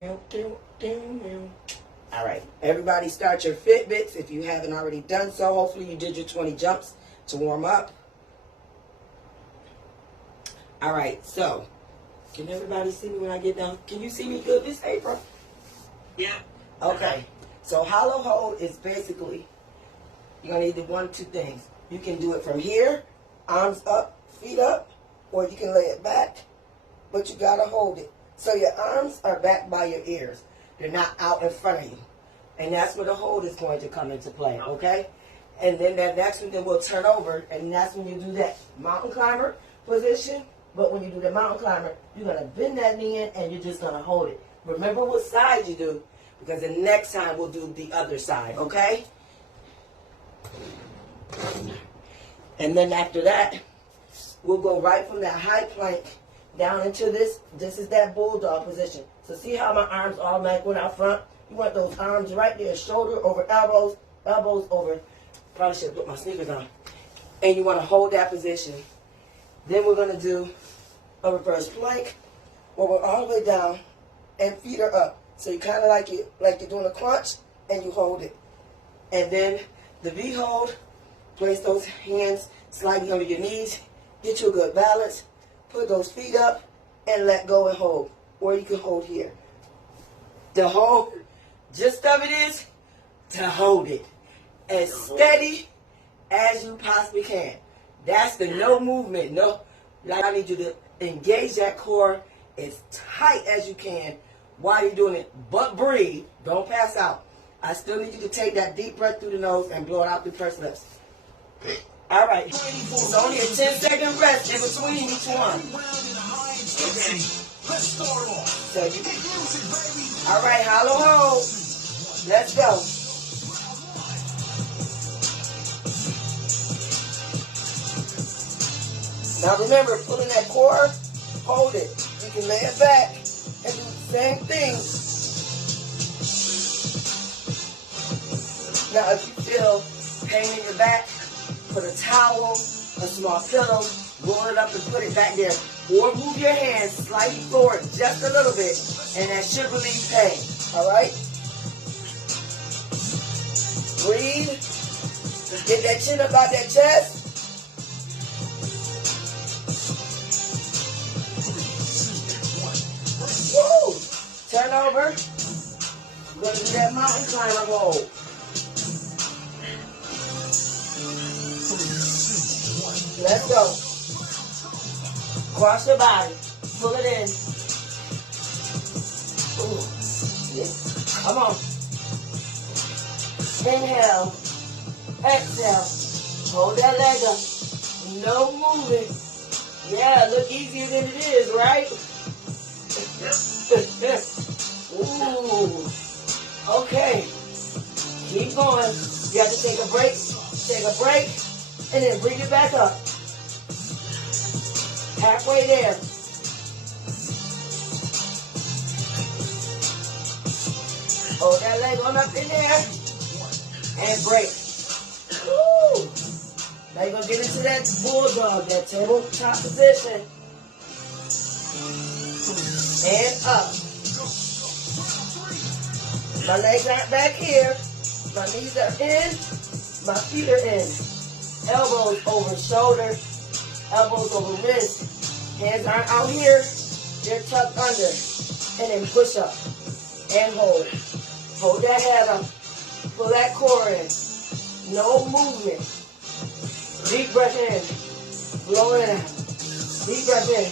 All right, everybody start your Fitbits if you haven't already done so. Hopefully you did your 20 jumps to warm up. All right, so can everybody see me when I get down? Can you see me good, Miss April? Yeah. Okay, so hollow hold is basically, you're going to need one of two things. You can do it from here, arms up, feet up, or you can lay it back, but you got to hold it. So your arms are back by your ears. They're not out in front of you. And that's where the hold is going to come into play, okay? And then that next one, then we'll turn over, and that's when you do that mountain climber position. But when you do the mountain climber, you're going to bend that knee in, and you're just going to hold it. Remember what side you do, because the next time we'll do the other side, okay? And then after that, we'll go right from that high plank down into this. This is that bulldog position. So see how my arms automatically went out front? You want those arms right there, shoulder over elbows, elbows over. Probably should have put my sneakers on. And you want to hold that position. Then we're going to do a reverse plank where we're all the way down and feet are up. So you kind of like you're doing a crunch and you hold it. And then the V hold, place those hands slightly under your knees, get you a good balance, put those feet up and let go and hold. Or you can hold here. The whole gist of it is to hold it as steady as you possibly can. That's the no movement. No, like I need you to engage that core as tight as you can while you're doing it. But breathe. Don't pass out. I still need you to take that deep breath through the nose and blow it out through pursed lips. All right. It's only a 10-second rest in between each one. Okay. Let's start off. So you, all right, hollow hold. Let's go. Now remember, pulling that core, hold it. You can lay it back and do the same thing. Now if you feel pain in your back, put a towel, a small pillow, roll it up and put it back there. Or move your hands slightly forward just a little bit, and that should relieve pain. All right? Breathe. Get that chin up out that chest. Woo! Turn over. We're going to do that mountain climber hold. Let's go. Cross your body. Pull it in. Ooh. Yeah. Come on. Inhale. Exhale. Hold that leg up. No moving. Yeah, look easier than it is, right? Ooh. Okay. Keep going. You have to take a break. Take a break. And then bring it back up. Halfway there. Hold that leg on up in there. And break. Woo! Now you're going to get into that bulldog, that tabletop position. And up. My legs aren't back here. My knees are in. My feet are in. Elbows over shoulder. Elbows over wrist. Hands aren't out here. They're tucked under. And then push up. And hold. Hold that head up. Pull that core in. No movement. Deep breath in. Blow it out. Deep breath in.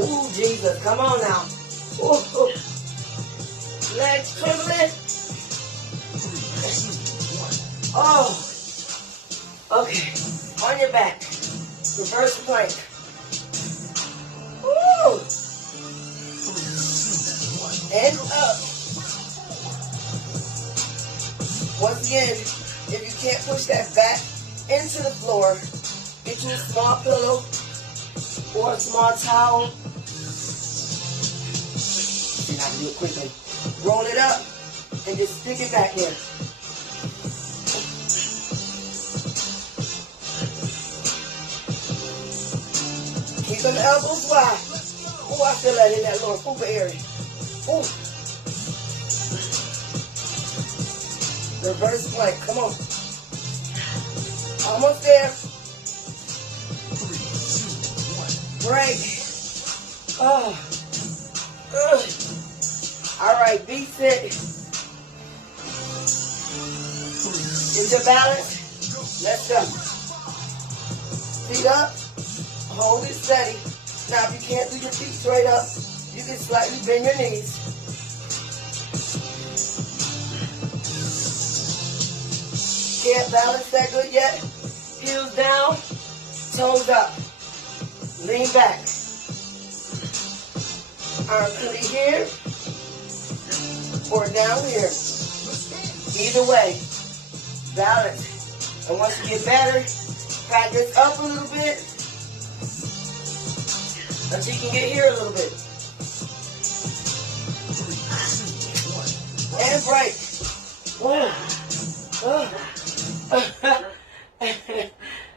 Ooh, Jesus. Come on now. Ooh, ooh. Legs trembling. Oh, okay. On your back. Reverse plank. Woo! And up. Once again, if you can't push that back into the floor, get you a small pillow or a small towel. See how to do it quickly. Roll it up and just stick it back there. Keep them elbows wide. Oh, I feel that in that little fupa area. Oh. Reverse plank. Come on. Almost there. 3, 2, 1. Break. Oh. All right, be sit. Get your balance. Let's go. Feet up. Hold it steady. Now, if you can't do your feet straight up, you can slightly bend your knees. Can't balance that good yet? Heels down, toes up. Lean back. Arm clean here or down here. Either way, balance. And once you get better, practice up a little bit until you can get here a little bit. 3, 2, 1. And break. Whoa.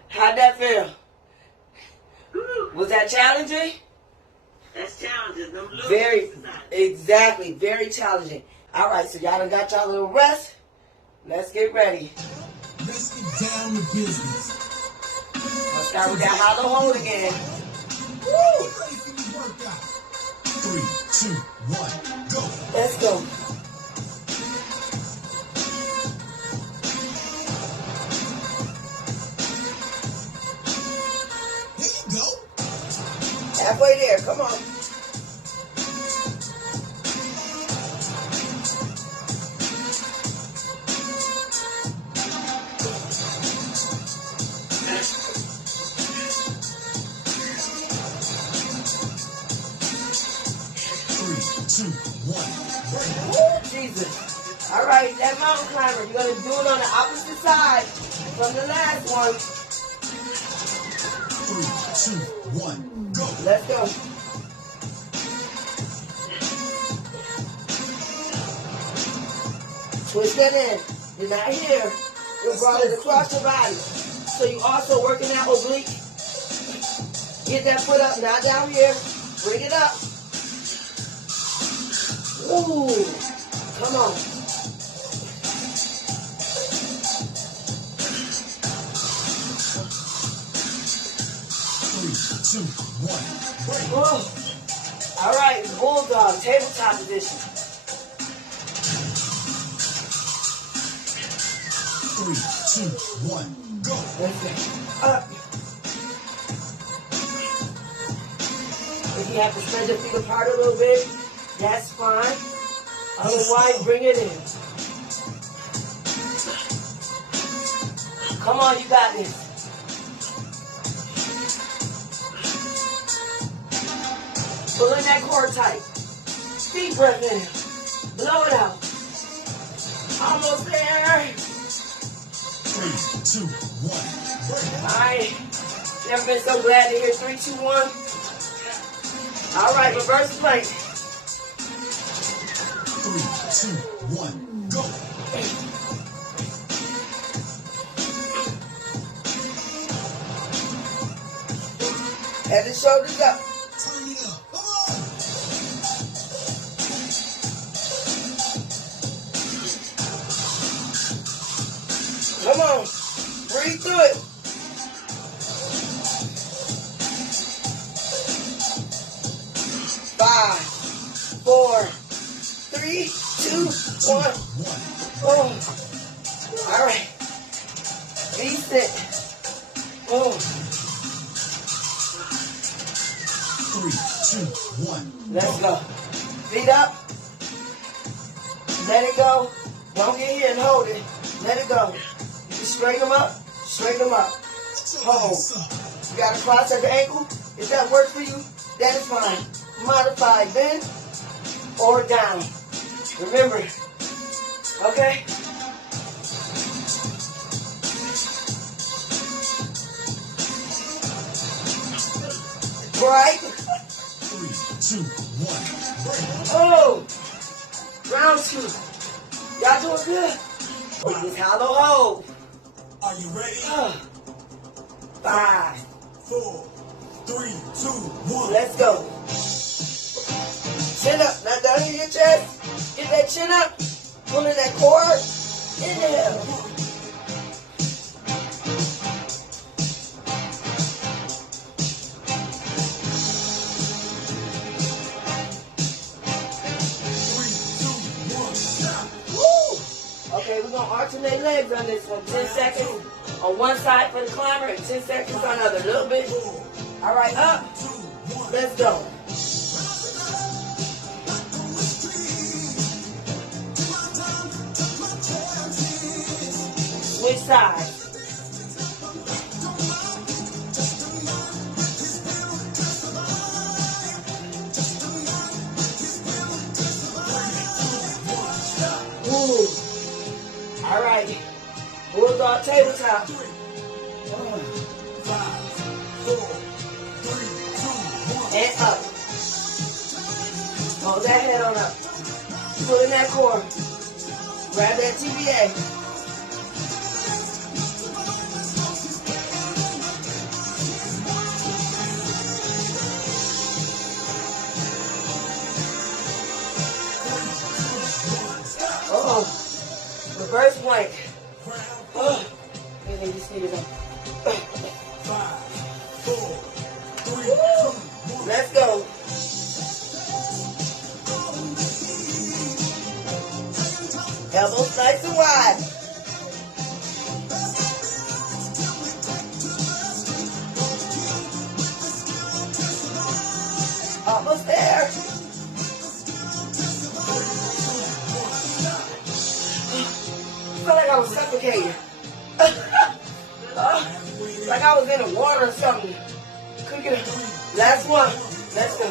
How'd that feel? Was that challenging? That's challenging. Them little Very, exercises. exactly, very challenging. All right, so y'all done got y'all little rest. Let's get ready. Let's get down to business. Let's start with that hollow hold again. Get Woo! ready for the workout. 3, 2, 1, go. Let's go. There you go. Halfway there, come on. Woo, Jesus. All right, that mountain climber, you're going to do it on the opposite side from the last one. 3, 2, 1, go. Let's go. Twist that in. You're not here. You brought it across your body. So you also working that oblique. Get that foot up, not down here. Bring it up. Ooh. Come on. Oh. All right, bulldog, tabletop position. 3, 2, 1, go. That's it. Up. If you have to spread your feet apart a little bit, that's fine. Otherwise, bring it in. Come on, you got this. Pull in that core tight. Deep breath in. Blow it out. Almost there. 3, 2, 1, break. Alright. Never been so glad to hear 3, 2, 1. Alright, reverse plank. 3, 2, 1, go. Head and shoulders up. Turn it up. Come on. Come on. Breathe through it. Five, 4, 3, 2, 1. Oh. All right. Decent. Oh. 3, 2, 1. Let's go. Feet up. Let it go. Don't get here and hold it. Let it go. You can straighten them up. Straighten them up. Hold. You got to cross at the ankle. If that works for you, that is fine. Modify bend or down. Remember. Okay? Right. 3, 2, 1, break. Oh. Round 2. Y'all doing good? This hollow hold. Are you ready? 5, 4, 3, 2, chin up, pulling that cord. Inhale. Woo! Okay, we're gonna alternate legs on this one. 10 seconds on one side for the climber and 10 seconds on the other. A little bit. All right, up. Let's go. Switch sides. Ooh. All right. Bulldog tabletop. 5, 4, 3, 2, 1. And up. Hold that head on up. Pull in that core. Grab that TBA. Reverse plank. Oh, maybe just need it up. 5, 4, 3, 2, 1. Let's go. Elbows nice and wide. Almost there. I felt like I was suffocating. Like I was in the water or something. Couldn't get it. Last one. Let's go.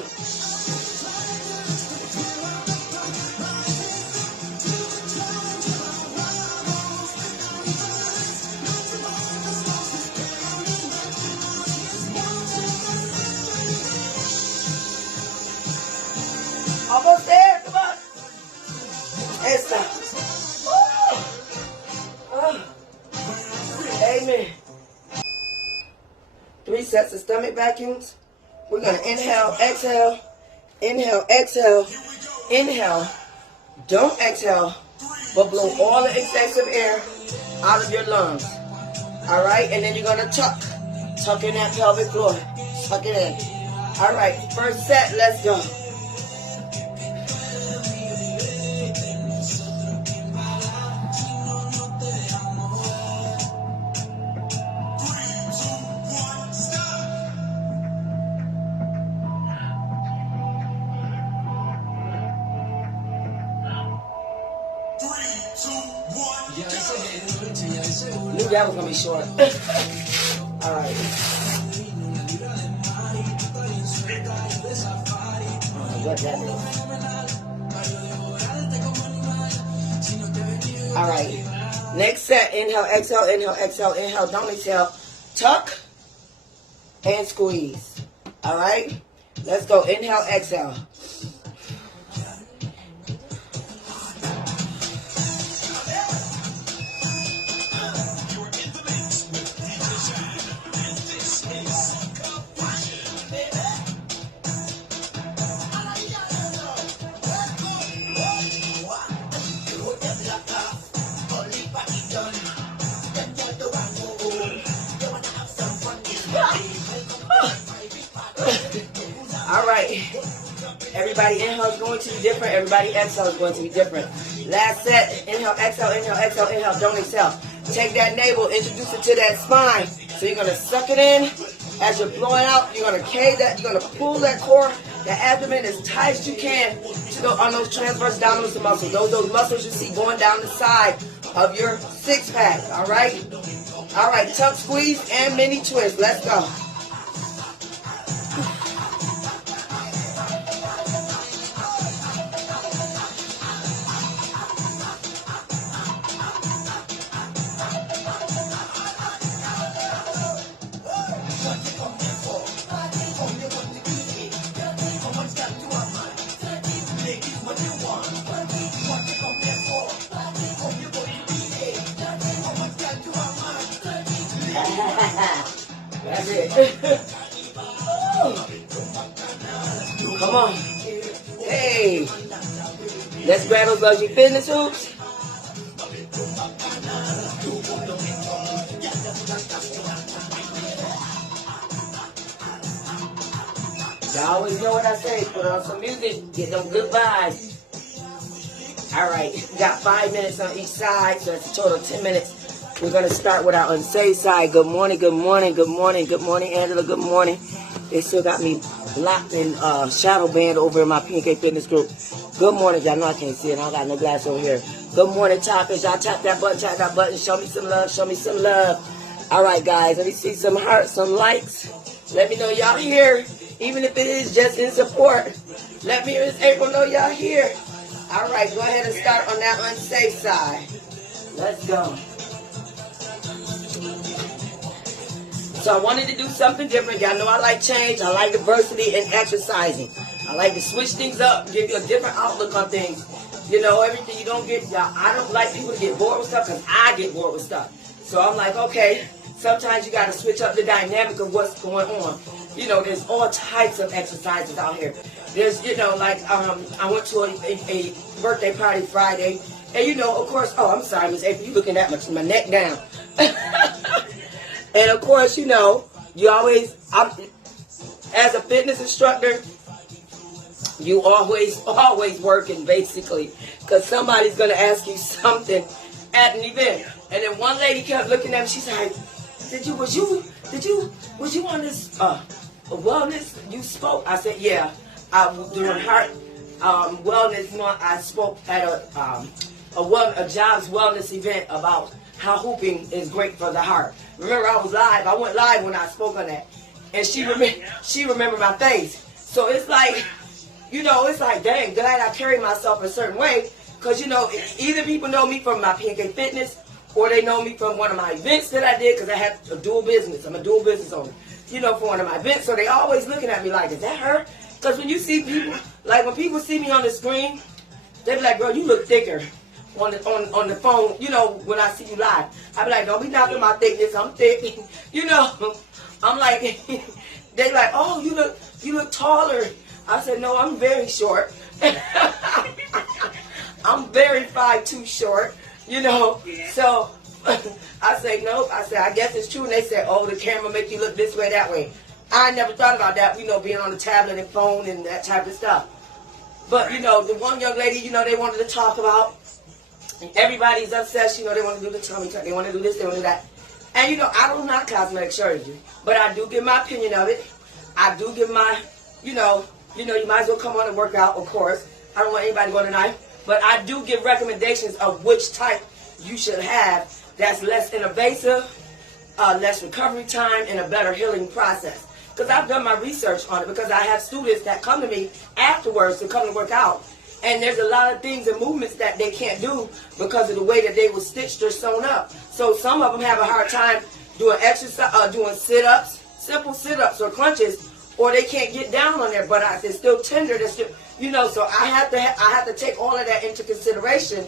Almost there. Come on. And stop. Amen. 3 sets of stomach vacuums. We're going to inhale, exhale, inhale, exhale, inhale. Don't exhale, but blow all the excessive air out of your lungs. All right, and then you're going to tuck in that pelvic floor. Tuck it in. All right, first set, let's go. Knew that was gonna be short. All right. What that is. All right. Next set. Inhale, exhale, inhale, exhale, inhale. Don't exhale. Tuck and squeeze. All right. Let's go. Inhale, exhale. All right. Everybody inhale is going to be different. Everybody exhale is going to be different. Last set. Inhale, exhale, inhale, exhale, inhale. Don't exhale. Take that navel, introduce it to that spine. So you're going to suck it in. As you're blowing out, you're going to cave that. You're going to pull that core, the abdomen as tight as you can on those transverse abdominal muscles. Those muscles you see going down the side of your six pack. All right? All right. Tuck, squeeze, and mini twist. Let's go. That's it. Come on. Hey. Let's grab those luxury fitness hoops. Y'all always know what I say. Put on some music. Get them good vibes. All right. We got 5 minutes on each side, so that's a total of 10 minutes. We're going to start with our unsafe side. Good morning, good morning, good morning, good morning, Angela. Good morning. They still got me locked in shadow band over in my PnK fitness group. Good morning. Y'all know I can't see it. I don't got no glass over here. Good morning, toppers. Y'all tap that button, Show me some love. Show me some love. All right, guys. Let me see some hearts, some likes. Let me know y'all here. Even if it is just in support. Let me, Miss April, know y'all here. All right, go ahead and start on that unsafe side. Let's go. So I wanted to do something different. Y'all know I like change. I like diversity in exercising. I like to switch things up, give you a different outlook on things. You know, everything you don't get, I don't like people to get bored with stuff because I get bored with stuff. So I'm like, okay, sometimes you got to switch up the dynamic of what's going on. You know, there's all types of exercises out here. There's, you know, like I went to a birthday party Friday. And, you know, of course, oh, I'm sorry, Miss April, you looking at my neck down. And, of course, you know, you always, as a fitness instructor, you always working, basically. Because somebody's going to ask you something at an event. And then one lady kept looking at me. She's like, was you on this wellness you spoke? I said, yeah. I was doing heart wellness. I spoke at a jobs wellness event about how hooping is great for the heart. Remember, I was live. I went live when I spoke on that, and she remembered my face. So it's like, you know, it's like, dang, glad I carry myself a certain way, because you know, either people know me from my PnK Fitness, or they know me from one of my events that I did, because I have a dual business. I'm a dual business owner. You know, for one of my events, so they always looking at me like, is that her? Because when you see people, like when people see me on the screen, they be like, girl, you look thicker on the phone, you know, when I see you live. I be like, don't be knocking my thickness, I'm thick. You know, I'm like, they like, oh, you look taller. I said, no, I'm very short. I'm very 5'2" short, you know. So I say, nope. I said, I guess it's true. And they said, oh, the camera make you look this way, that way. I never thought about that, you know, being on the tablet and phone and that type of stuff. But, you know, the one young lady, you know, they wanted to talk about, and everybody's obsessed, you know, they want to do the tummy tuck, they want to do this, they want to do that. And, you know, I don't knock cosmetic surgery, but I do give my opinion of it. I do give my, you know, you might as well come on and work out, of course. I don't want anybody going tonight. But I do give recommendations of which type you should have that's less invasive, less recovery time, and a better healing process. Because I've done my research on it, because I have students that come to me afterwards to come to work out. And there's a lot of things and movements that they can't do because of the way that they were stitched or sewn up. So some of them have a hard time doing exercise, doing sit-ups, simple sit-ups or crunches, or they can't get down on their butt. They're still tender. They're still, you know. So I have to take all of that into consideration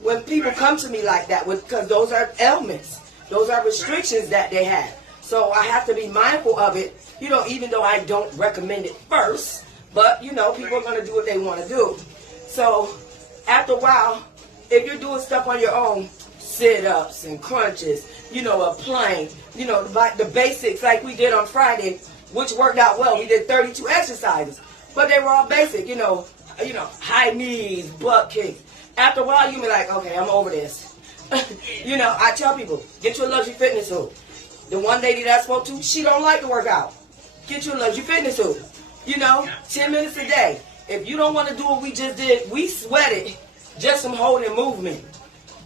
when people come to me like that, because those are ailments, those are restrictions that they have. So I have to be mindful of it, you know, even though I don't recommend it first. But, you know, people are going to do what they want to do. So after a while, if you're doing stuff on your own, sit-ups and crunches, you know, a plank, you know, like the basics like we did on Friday, which worked out well. We did 32 exercises, but they were all basic, you know, high knees, butt kicks. After a while, you'll be like, okay, I'm over this. You know, I tell people, get you a luxury fitness hoop. The one lady that I spoke to, she don't like to work out. Get you a luxury fitness hoop. You know, 10 minutes a day. If you don't want to do what we just did, we sweated just from holding movement.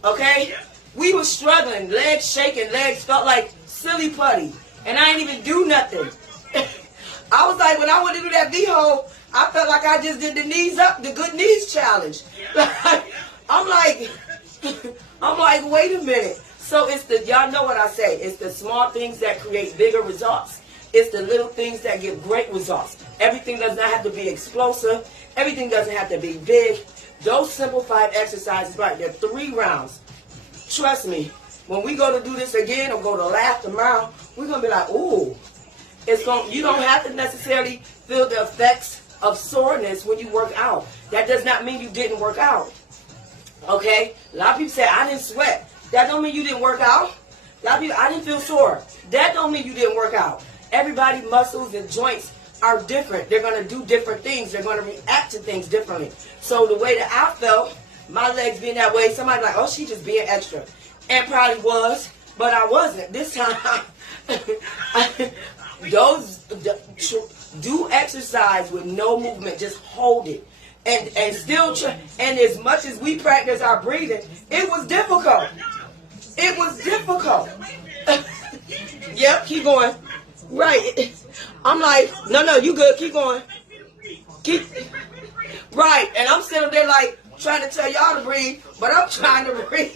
Okay? We were struggling, legs shaking, legs felt like silly putty. And I didn't even do nothing. I was like, when I went to do that V-hole, I felt like I just did the knees up, the good knees challenge. I'm like, wait a minute. So it's y'all know what I say. It's the small things that create bigger results. It's the little things that give great results. Everything does not have to be explosive. Everything doesn't have to be big. Those simplified exercises, right, they're 3 rounds. Trust me, when we go to do this again or go to laugh tomorrow, we're going to be like, ooh. You don't have to necessarily feel the effects of soreness when you work out. That does not mean you didn't work out. Okay? A lot of people say, I didn't sweat. That don't mean you didn't work out. A lot of people, I didn't feel sore. That don't mean you didn't work out. Everybody's muscles and joints are different. They're going to do different things. They're going to react to things differently. So the way that I felt, my legs being that way, somebody like, oh, she just being extra. And probably was, but I wasn't. This time, do exercise with no movement. Just hold it. And still try. And as much as we practice our breathing, it was difficult. It was difficult. Yep, keep going. Right. I'm like, no, you good. Keep going. Keep. Right. And I'm sitting there like trying to tell y'all to breathe, but I'm trying to breathe.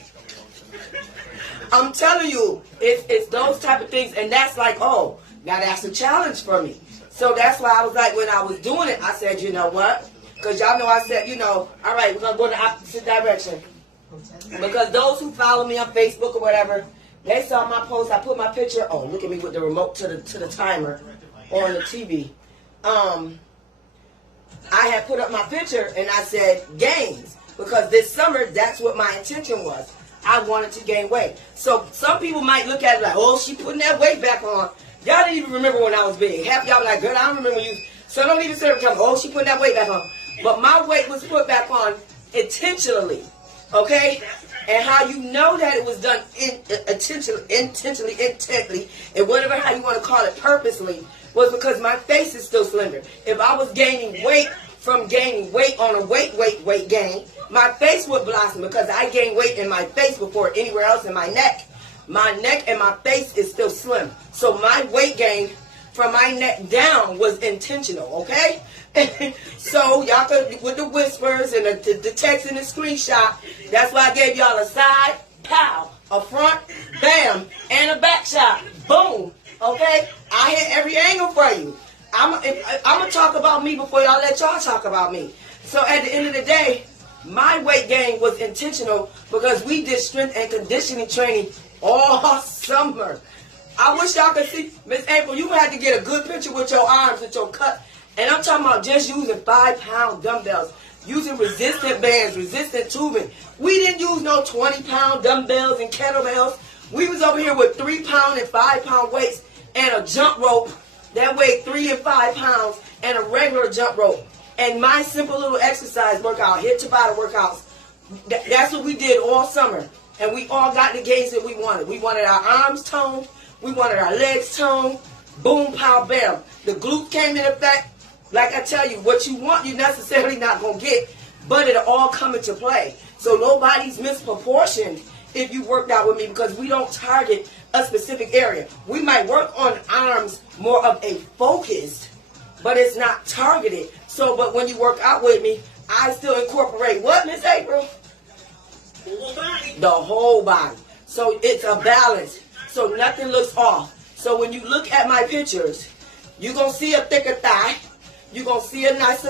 I'm telling you, it's those type of things, and that's like, oh, now that's a challenge for me. So that's why I was like, when I was doing it, I said, you know what? Because y'all know I said, you know, all right, we're going to go in the opposite direction. Because those who follow me on Facebook or whatever, they saw my post. I put my picture, oh, look at me with the remote to the timer on the TV. I had put up my picture, and I said, gains. Because this summer, that's what my intention was. I wanted to gain weight. So some people might look at it like, oh, she putting that weight back on. Y'all didn't even remember when I was big. Half y'all like, girl, I don't remember when you. So don't even say, oh, she putting that weight back on. But my weight was put back on intentionally. Okay? And how you know that it was done intentionally, intently, and whatever how you want to call it, purposely, was because my face is still slender. If I was gaining weight from gaining weight on a weight gain, my face would blossom because I gained weight in my face before anywhere else in my neck. My neck and my face is still slim. So my weight gain from my neck down was intentional, okay? So y'all could, with the whispers and the text and the screenshot, that's why I gave y'all a side, pow, a front, bam, and a back shot, boom, okay? I hit every angle for you. I'm going to talk about me before y'all let y'all talk about me. So at the end of the day, my weight gain was intentional because we did strength and conditioning training all summer. I wish y'all could see, Miss April, you had to get a good picture with your arms, with your cut. And I'm talking about just using 5-pound dumbbells, using resistant bands, resistant tubing. We didn't use no 20-pound dumbbells and kettlebells. We was over here with 3-pound and 5-pound weights and a jump rope that weighed 3 and 5 pounds and a regular jump rope. And my simple little exercise workout, HIIT Tabata workouts, that's what we did all summer. And we all got the gains that we wanted. We wanted our arms toned. We wanted our legs toned. Boom, pow, bam. The glutes came in effect. Like I tell you, what you want, you're necessarily not going to get, but it'll all come into play. So nobody's misproportioned if you worked out with me because we don't target a specific area. We might work on arms more of a focused, but it's not targeted. So, but when you work out with me, I still incorporate what, Miss April? The whole body. So it's a balance. So nothing looks off. So when you look at my pictures, you're going to see a thicker thigh. You're going to see a nice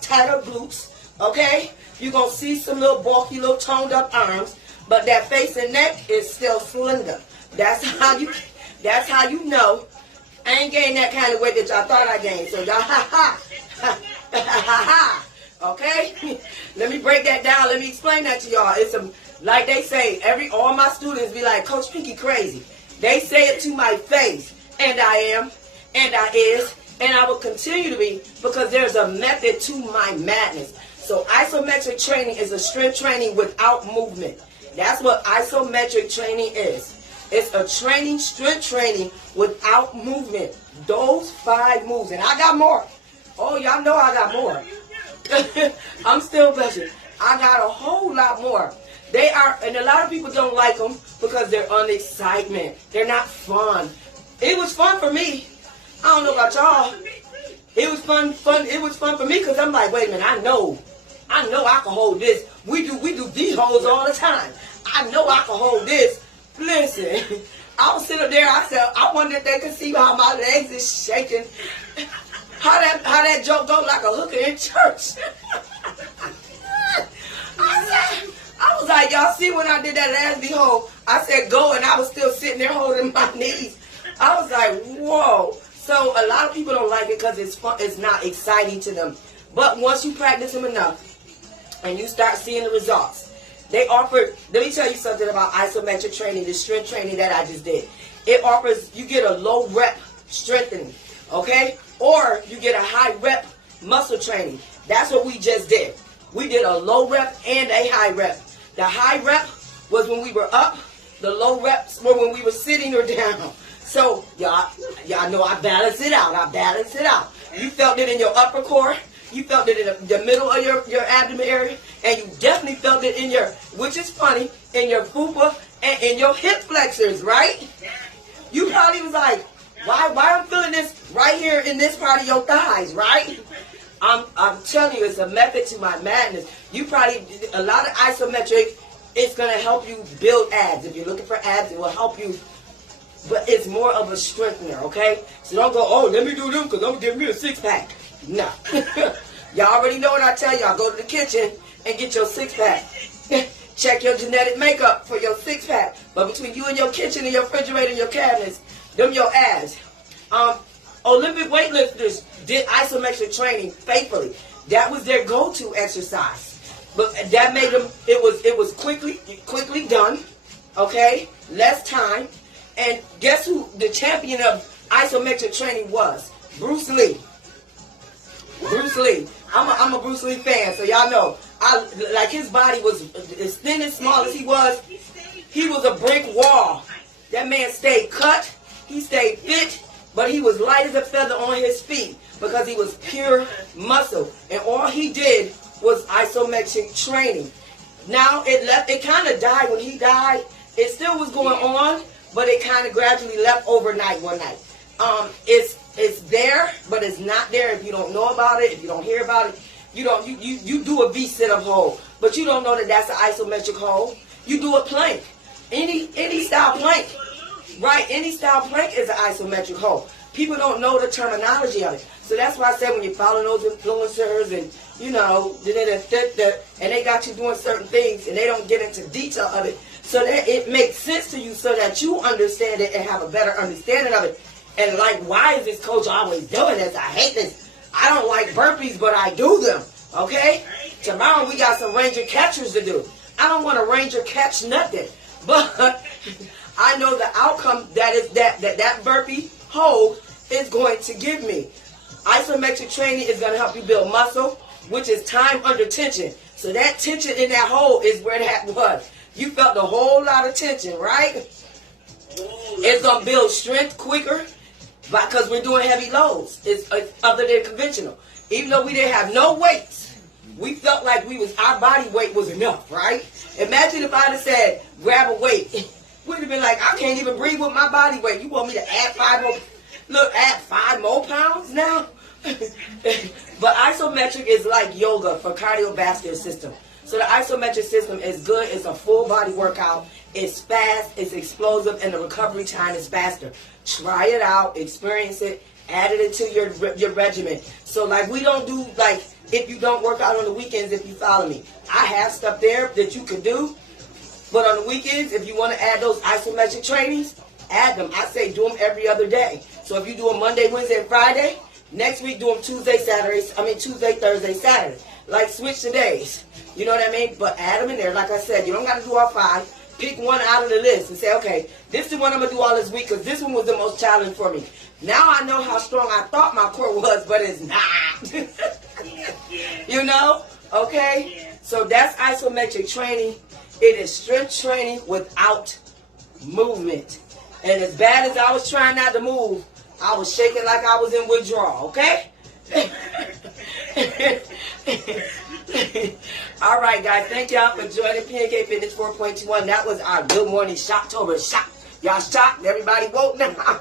tighter glutes. Okay? You're going to see some little bulky, little toned up arms. But that face and neck is still slender. That's how you know I ain't gained that kind of weight that y'all thought I gained. So y'all okay? Let me break that down. Let me explain that to y'all. It's like they say, all my students be like, Coach Pinky crazy. They say it to my face. And I am. And I is. And I will continue to be because there's a method to my madness. So isometric training is a strength training without movement. That's what isometric training is. It's a strength training without movement. Those 5 moves. And I got more. Oh, y'all know I got more. I'm still blushing. I got a whole lot more. They are, and a lot of people don't like them because they're on excitement. They're not fun. It was fun for me. I don't know about y'all. It was fun. It was fun for me because I'm like, wait a minute, I know I can hold this. We do these holds all the time. I know I can hold this. Listen, I was sitting up there. I said, I wonder if they could see how my legs is shaking. How that joke go like a hooker in church. I was like, y'all see when I did that last behold, I said go, and I was still sitting there holding my knees. I was like, whoa. So a lot of people don't like it because it's fun. It's not exciting to them. But once you practice them enough and you start seeing the results, They offered, let me tell you something about isometric training, the strength training that I just did. It offers, you get a low rep strengthening, okay? Or you get a high rep muscle training. That's what we just did. We did a low rep and a high rep. The high rep was when we were up. The low reps were when we were sitting or down. So, y'all know I balance it out. You felt it in your upper core. You felt it in the middle of your abdomen area. And you definitely felt it in your, which is funny, in your fupa and in your hip flexors, right? You probably was like, why I'm feeling this right here in this part of your thighs, right? I'm telling you, it's a method to my madness. You probably, a lot of isometric, it's going to help you build abs. If you're looking for abs, it will help you. But it's more of a strengthener, okay? So don't go, oh, let me do them because I'm going to give me a six-pack. No. Y'all already know what I tell y'all. Go to the kitchen and get your six-pack. Check your genetic makeup for your six-pack. But between you and your kitchen and your refrigerator and your cabinets, them your abs. Olympic weightlifters did isometric training faithfully. That was their go-to exercise. But that made them, it was quickly done, okay? Less time. And guess who the champion of isometric training was? Bruce Lee. Bruce Lee. I'm a Bruce Lee fan, so y'all know. Like his body was as thin and small as he was a brick wall. That man stayed cut, he stayed fit, but he was light as a feather on his feet because he was pure muscle. And all he did was isometric training. Now it kind of died when he died. It still was going on, but it kind of gradually left overnight one night. It's there, but it's not there if you don't know about it, if you don't hear about it. You do a V-sit-up hold, but you don't know that that's an isometric hold. You do a plank. Any style plank, right? Any style plank is an isometric hold. People don't know the terminology of it. So that's why I said when you're following those influencers and, and they got you doing certain things and they don't get into detail of it, so that it makes sense to you so that you understand it and have a better understanding of it. And like, why is this coach always doing this? I hate this. I don't like burpees, but I do them. Okay? Tomorrow we got some ranger catchers to do. I don't want a ranger catch nothing. But I know the outcome that burpee hold is going to give me. Isometric training is going to help you build muscle, which is time under tension. So that tension in that hole is where that was. You felt a whole lot of tension, right? It's going to build strength quicker because we're doing heavy loads. It's other than conventional. Even though we didn't have no weights, we felt like our body weight was enough, right? Imagine if I'd have said, grab a weight. We'd have been like, I can't even breathe with my body weight. You want me to add 5 more? Look, add 5 more pounds now? But isometric is like yoga for cardiovascular system. So the isometric system is good. It's a full body workout. It's fast. It's explosive. And the recovery time is faster. Try it out. Experience it. Add it into your regimen. So like we don't do like if you don't work out on the weekends, if you follow me. I have stuff there that you can do. But on the weekends, if you want to add those isometric trainings, add them. I say do them every other day. So if you do them Monday, Wednesday, and Friday, next week do them Tuesday, Thursday, Saturday. Like switch the days. You know what I mean? But add them in there. Like I said, you don't got to do all 5. Pick one out of the list and say, okay, this is the one I'm going to do all this week because this one was the most challenging for me. Now I know how strong I thought my core was, but it's not. You know? Okay? So that's isometric training. It is strength training without movement. And as bad as I was trying not to move, I was shaking like I was in withdrawal, okay? All right, guys. Thank y'all for joining PnK Fitness 4.21. That was our Good Morning Shocktober. Shock. Y'all shocked? Everybody woke now?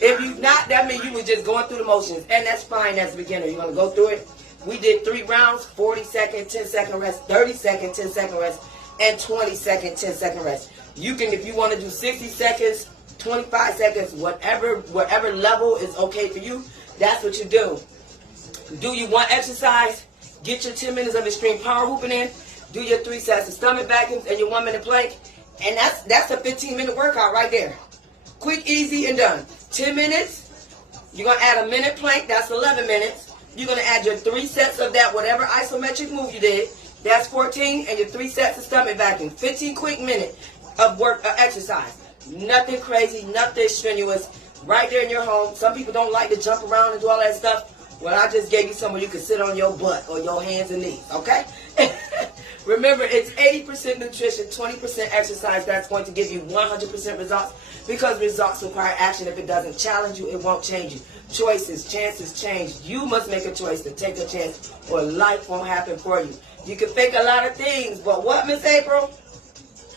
If you not, that means you were just going through the motions. And that's fine as a beginner. You want to go through it? We did 3 rounds, 40-second, 10-second rest, 30-second, 10-second rest, and 20-second, 10-second rest. You can, if you want to do 60 seconds, 25 seconds, whatever level is okay for you, that's what you do. Do you want exercise? Get your 10 minutes of extreme power hooping in. Do your 3 sets of stomach vacuums and your 1-minute plank. And that's a 15-minute workout right there. Quick, easy, and done. 10 minutes. You're going to add a minute plank. That's 11 minutes. You're going to add your 3 sets of that, whatever isometric move you did. That's 14, and your 3 sets of stomach vacuum. 15 quick minutes of exercise. Nothing crazy, nothing strenuous. Right there in your home. Some people don't like to jump around and do all that stuff. Well, I just gave you somewhere you can sit on your butt or your hands and knees, okay? Remember, it's 80% nutrition, 20% exercise. That's going to give you 100% results, because results require action. If it doesn't challenge you, it won't change you. Choices, chances change. You must make a choice to take a chance, or life won't happen for you. You can think a lot of things, but what, Miss April?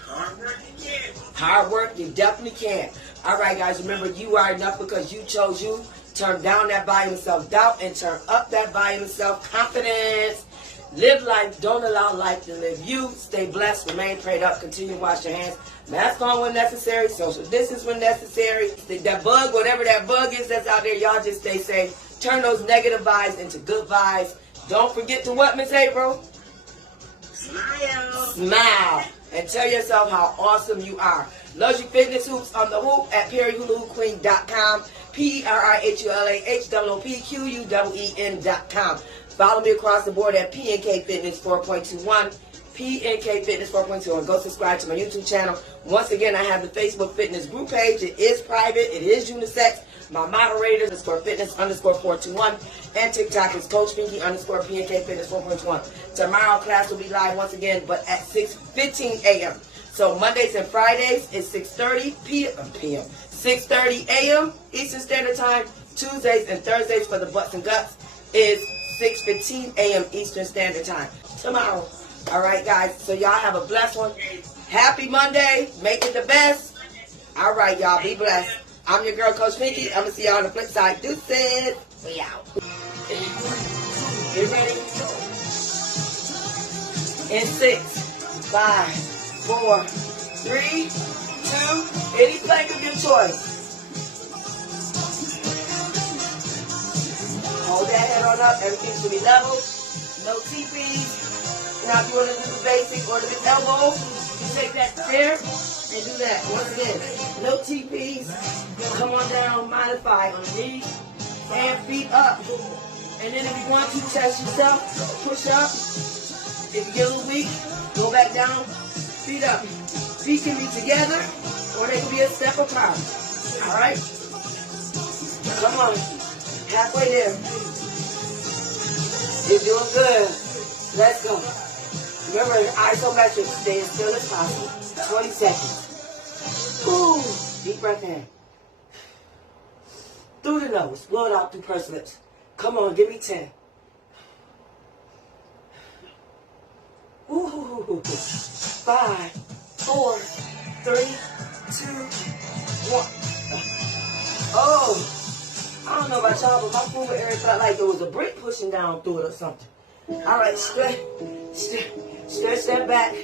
Hard work you can. Hard work, you definitely can. All right, guys, remember, you are enough because you chose you. Turn down that volume of self-doubt and turn up that volume of self-confidence. Live life. Don't allow life to live you. Stay blessed. Remain prayed up. Continue to wash your hands. Mask on when necessary. Social distance when necessary. That bug, whatever that bug is that's out there, y'all just stay safe. Turn those negative vibes into good vibes. Don't forget to what, Miss April? Smile. Smile. And tell yourself how awesome you are. Luxury Fitness Hoops on the hoop at perryhulahoopqueen.com. PerryHulaHoopQueen.com. Follow me across the board at PnK Fitness 4.21. PnK Fitness 4.21. Go subscribe to my YouTube channel. Once again, I have the Facebook Fitness group page. It is private. It is unisex. My moderator is _fitness_421. And TikTok is Coach Pinky _PnK Fitness 4.1. Tomorrow class will be live once again, but at 6:15 a.m. So Mondays and Fridays is 6:30 p.m. 6:30 a.m. Eastern Standard Time. Tuesdays and Thursdays for the butts and guts is 6:15 a.m. Eastern Standard Time. Tomorrow. All right, guys. So y'all have a blessed one. Happy Monday. Make it the best. All right, y'all. Be blessed. I'm your girl, Coach Pinky. I'm going to see y'all on the flip side. Deuces. We out. Get ready? In 6, 5, 4, 3, 2, any plank of your choice. Hold that head on up. Everything should be level. No teepees. Now, if you want to do the basic or the elbow, you take that there and do that. Once again, no teepees. Come on down, modify on the knees and feet up. And then if you want to test yourself, push up. If you get a little weak, go back down, feet up. Feet can be together or they can be a step apart. All right? Come on. Halfway there. You're doing good. Let's go. Remember, isometric. Stay as still as possible. 20 seconds. Ooh. Deep breath in. Through the nose. Blow it out through pursed lips. Come on, give me 10. Ooh. 5, 4, 3, 2, 1. Oh. I don't know about y'all, but my full area felt like there was a brick pushing down through it or something. All right, stretch that back.